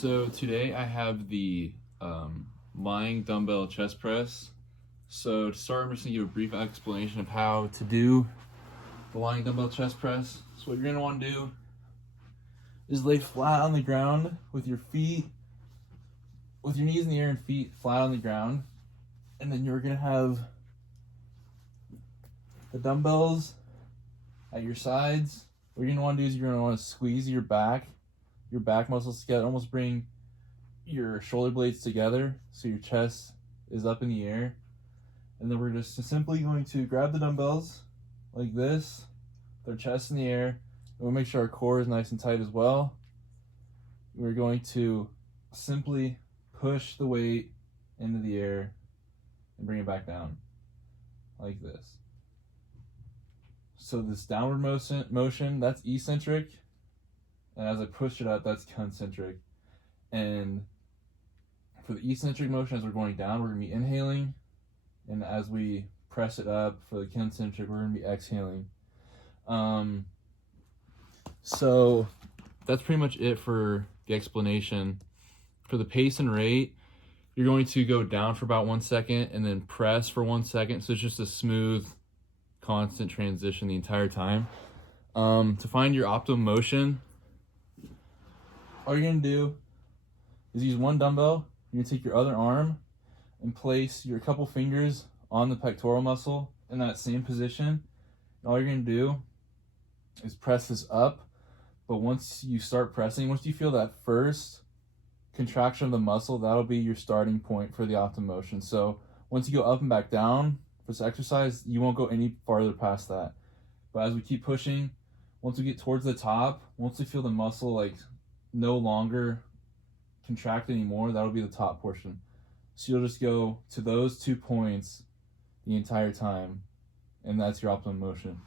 So today I have the lying dumbbell chest press. So to start, I'm just going to give a brief explanation of how to do the lying dumbbell chest press. So what you're going to want to do is lay flat on the ground with your feet, with your knees in the air and feet flat on the ground. And then you're going to have the dumbbells at your sides. What you're going to want to do is you're going to want to squeeze your back muscles together, almost bring your shoulder blades together so your chest is up in the air. And then we're just simply going to grab the dumbbells like this, their chest in the air, and we'll make sure our core is nice and tight as well. We're going to simply push the weight into the air and bring it back down like this. So this downward motion, that's eccentric. And as I push it up, that's concentric. And for the eccentric motion, as we're going down, we're going to be inhaling. And as we press it up, for the concentric, we're going to be exhaling. So that's pretty much it for the explanation. For the pace and rate, you're going to go down for about 1 second and then press for 1 second. So it's just a smooth, constant transition the entire time. To find your optimum motion, all you're going to do is use one dumbbell. You're going to take your other arm and place your couple fingers on the pectoral muscle in that same position. And all you're going to do is press this up. But once you start pressing, once you feel that first contraction of the muscle, that'll be your starting point for the optimum motion. So once you go up and back down for this exercise, you won't go any farther past that. But as we keep pushing, once we get towards the top, once we feel the muscle like no longer contract anymore, that'll be the top portion. So you'll just go to those 2 points the entire time, and that's your optimum motion.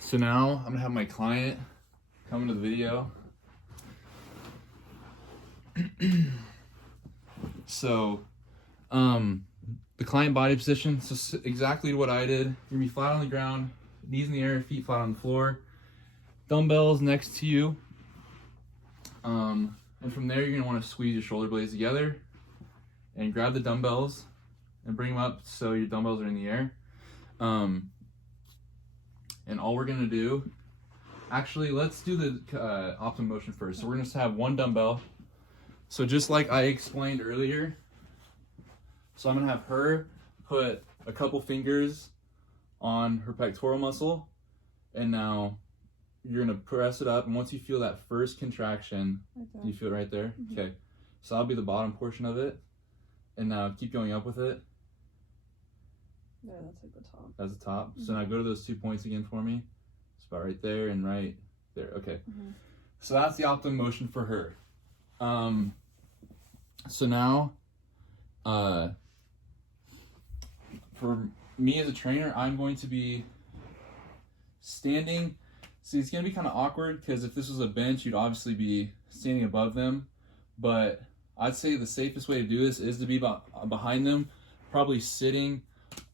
So now I'm gonna have my client come into the video. So the client body position, so exactly what I did. You're gonna be flat on the ground, knees in the air, feet flat on the floor, dumbbells next to you, and from there you're going to want to squeeze your shoulder blades together and grab the dumbbells and bring them up so your dumbbells are in the air. And all we're going to do, actually let's do the optimum motion first. So we're going to have one dumbbell, so just like I explained earlier. So I'm going to have her put a couple fingers on her pectoral muscle, and now you're going to press it up, and once you feel that first contraction, do you feel it right there? Mm-hmm. Okay, so that'll be the bottom portion of it, and now keep going up with it. Yeah, that's like the top. That's the top. Mm-hmm. So now go to those 2 points again for me. It's about right there and right there. Okay. Mm-hmm. So that's the optimum motion for her. So now, for me as a trainer, I'm going to be standing. See, it's going to be kind of awkward because if this was a bench, you'd obviously be standing above them. But I'd say the safest way to do this is to be behind them, probably sitting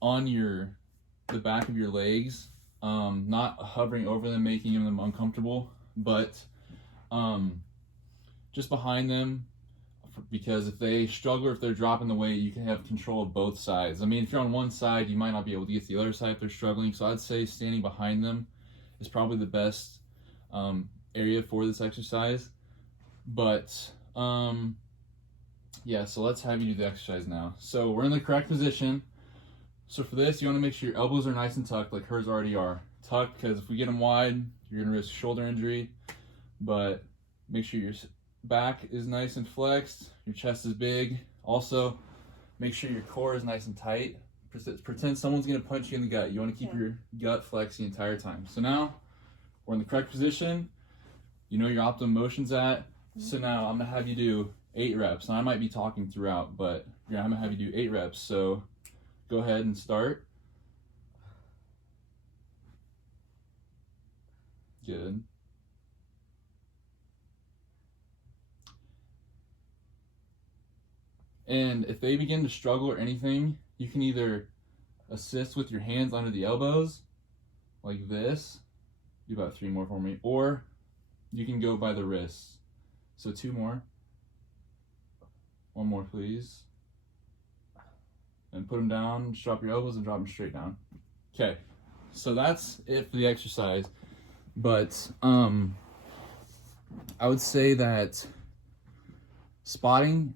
on the back of your legs, not hovering over them, making them uncomfortable, but just behind them, because if they struggle or if they're dropping the weight, you can have control of both sides. I mean, if you're on one side, you might not be able to get to the other side if they're struggling. So I'd say standing behind them is probably the best area for this exercise. But yeah, so let's have you do the exercise now. So we're in the correct position. So for this, you want to make sure your elbows are nice and tucked, like hers already are. Tucked, because if we get them wide, you're going to risk shoulder injury. But make sure your back is nice and flexed, your chest is big. Also, make sure your core is nice and tight. Pretend someone's going to punch you in the gut. You want to keep your gut flexed the entire time. So now we're in the correct position. You know your optimum motion's at. So now I'm going to have you do 8 reps. Now I might be talking throughout, but I'm going to have you do 8 reps. So go ahead and start. Good. And if they begin to struggle or anything, you can either assist with your hands under the elbows, like this. Do about 3 more for me. Or you can go by the wrists. So 2 more. 1 more, please. And put them down, just drop your elbows and drop them straight down. Okay, so that's it for the exercise. But I would say that spotting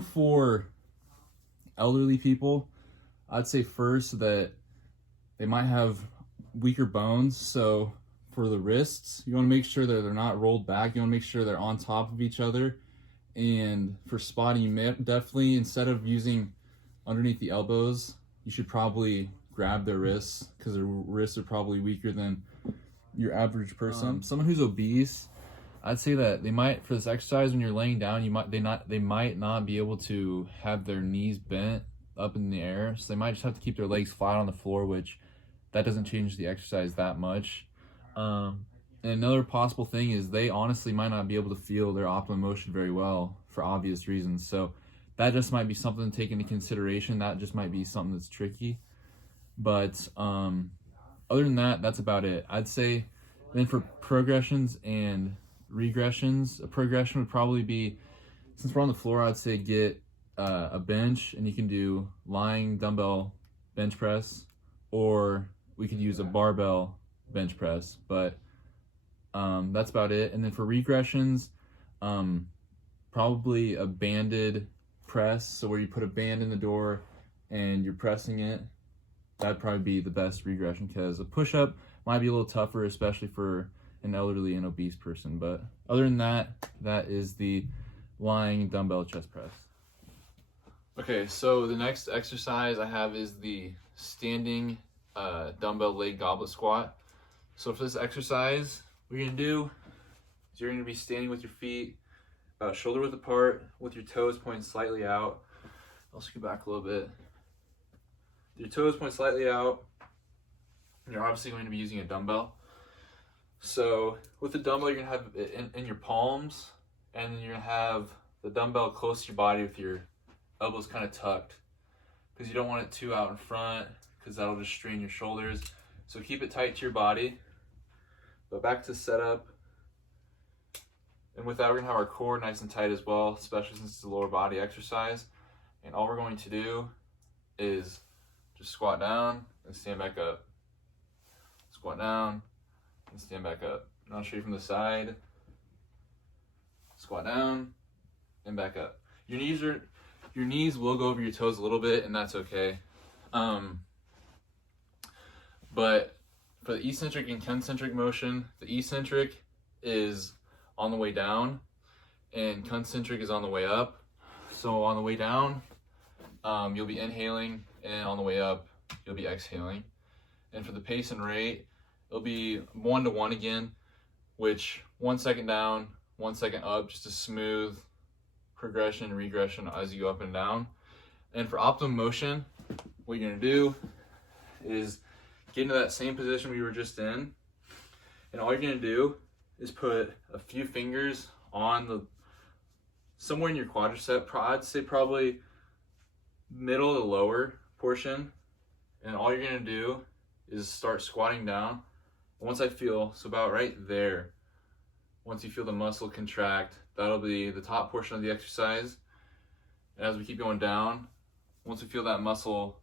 for elderly people, I'd say first that they might have weaker bones. So for the wrists, you want to make sure that they're not rolled back. You want to make sure they're on top of each other. And for spotting, you may definitely, instead of using underneath the elbows, you should probably grab their wrists, because their wrists are probably weaker than your average person. Someone who's obese, I'd say that they might, for this exercise, when you're laying down, they might not be able to have their knees bent up in the air, so they might just have to keep their legs flat on the floor, which that doesn't change the exercise that much. And another possible thing is they honestly might not be able to feel their optimum motion very well for obvious reasons. So that just might be something to take into consideration. That just might be something that's tricky. But other than that, that's about it. I'd say then for progressions and regressions, a progression would probably be, since we're on the floor, I'd say get a bench, and you can do lying dumbbell bench press, or we could use a barbell bench press. But that's about it. And then for regressions, probably a banded press, so where you put a band in the door and you're pressing it. That'd probably be the best regression, because a push-up might be a little tougher, especially for an elderly and obese person. But other than that, that is the lying dumbbell chest press. Okay, so the next exercise I have is the standing dumbbell leg goblet squat. So for this exercise, what you're gonna do is you're gonna be standing with your feet about shoulder width apart, with your toes pointing slightly out. I'll scoot back a little bit. Your toes point slightly out. You're obviously going to be using a dumbbell. So with the dumbbell, you're gonna have it in your palms, and then you're gonna have the dumbbell close to your body with your elbows kind of tucked, because you don't want it too out in front, because that'll just strain your shoulders. So keep it tight to your body. But back to setup. And with that, we're gonna have our core nice and tight as well, especially since it's a lower body exercise. And all we're going to do is just squat down and stand back up. Squat down and stand back up. And I'll show you from the side. Squat down and back up. Your knees will go over your toes a little bit, and that's okay. But for the eccentric and concentric motion, the eccentric is on the way down and concentric is on the way up. So on the way down, you'll be inhaling, and on the way up, you'll be exhaling. And for the pace and rate, it'll be 1-to-1 again, which 1 second down, 1 second up, just a smooth progression and regression as you go up and down. And for optimum motion, what you're gonna do is get into that same position we were just in, and all you're gonna do is put a few fingers on somewhere in your quadricep. I'd say probably middle to lower portion, and all you're gonna do is start squatting down. And once I feel, so about right there, once you feel the muscle contract, that'll be the top portion of the exercise. And as we keep going down, once we feel that muscle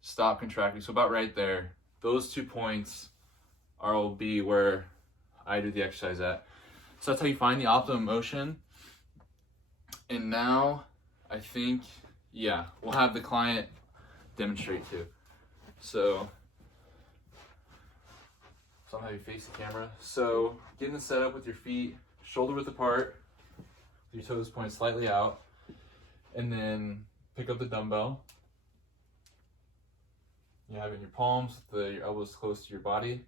stop contracting, so about right there, those 2 points will be where I do the exercise at. So that's how you find the optimum motion. And now I think, yeah, we'll have the client demonstrate too. So I'll have you face the camera. So getting the setup with your feet shoulder width apart, your toes point slightly out, and then pick up the dumbbell. You have it in your palms, your elbows close to your body.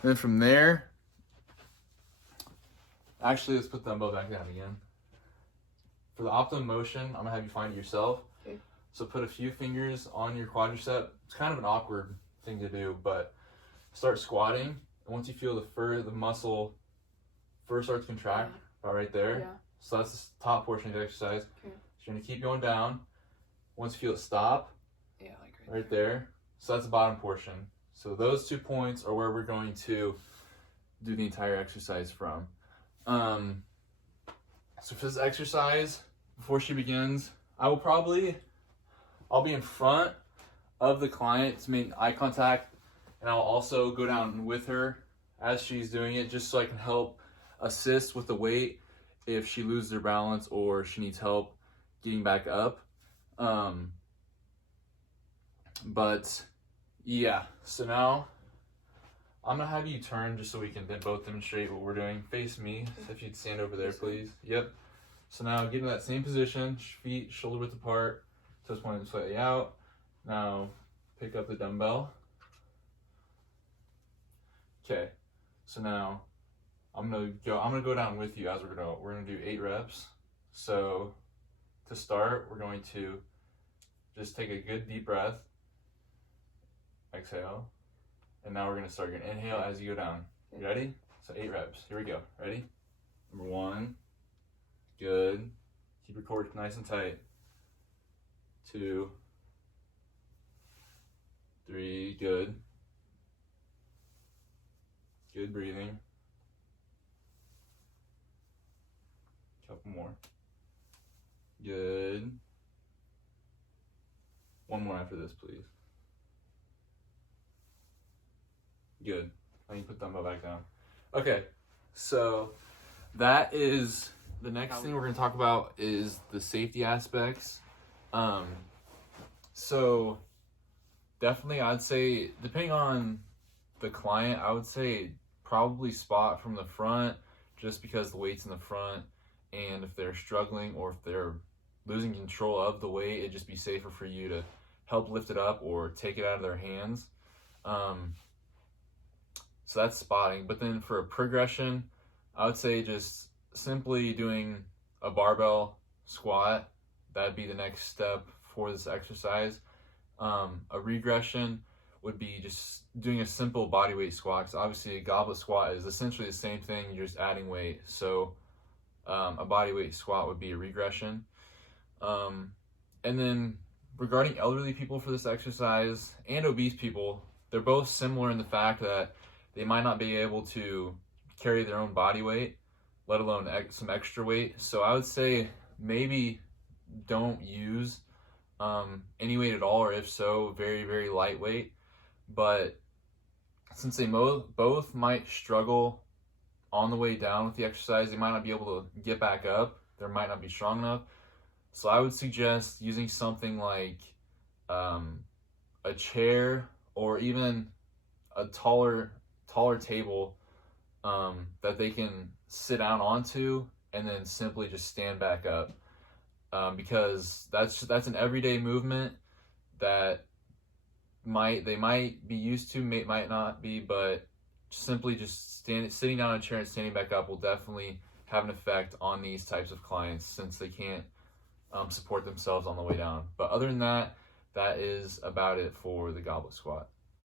Then from there, actually, let's put the dumbbell back down again. For the optimum motion, I'm gonna have you find it yourself. Okay. So put a few fingers on your quadricep. It's kind of an awkward thing to do, but start squatting. And once you feel the muscle first starts to contract, about right there. Yeah. So that's the top portion of the exercise. Okay. So you're gonna keep going down. Once you feel it stop, Yeah, like right there. So that's the bottom portion. So those 2 points are where we're going to do the entire exercise from. So for this exercise, before she begins, I'll be in front of the client to make eye contact, and I'll also go down with her as she's doing it, just so I can help assist with the weight if she loses her balance or she needs help getting back up. But yeah, so now I'm gonna have you turn just so we can both demonstrate what we're doing. Face me, if you'd stand over there, please. Yep. So now get in that same position, feet shoulder width apart, toes pointing slightly out. Now pick up the dumbbell. Okay. So now I'm gonna go down with you as we're gonna do 8 reps. So to start, we're going to just take a good deep breath. Exhale. And now we're gonna start. You're gonna inhale as you go down. You ready? So 8 reps. Here we go. Ready? Number 1. Good. Keep your core nice and tight. 2. 3. Good. Good breathing. Couple more. Good. One more after this, please. Good. Now you put the dumbbell back down. Okay, so that is the next thing we're going to talk about is the safety aspects. So definitely I'd say, depending on the client, I would say probably spot from the front, just because the weight's in the front, and if they're struggling or if they're losing control of the weight, it'd just be safer for you to help lift it up or take it out of their hands. So that's spotting. But then for a progression, I would say just simply doing a barbell squat. That'd be the next step for this exercise. A regression would be just doing a simple bodyweight squat, because obviously a goblet squat is essentially the same thing, you're just adding weight. So a bodyweight squat would be a regression. And then regarding elderly people for this exercise and obese people, they're both similar in the fact that they might not be able to carry their own body weight, let alone some extra weight. So I would say maybe don't use any weight at all, or if so, very, very lightweight. But since they both might struggle on the way down with the exercise, they might not be able to get back up, they might not be strong enough. So I would suggest using something like a chair, or even a taller table that they can sit down onto, and then simply just stand back up, because that's an everyday movement that they might be used to, might not be, but simply just sitting down in a chair and standing back up will definitely have an effect on these types of clients, since they can't support themselves on the way down. But other than that, that is about it for the goblet squat.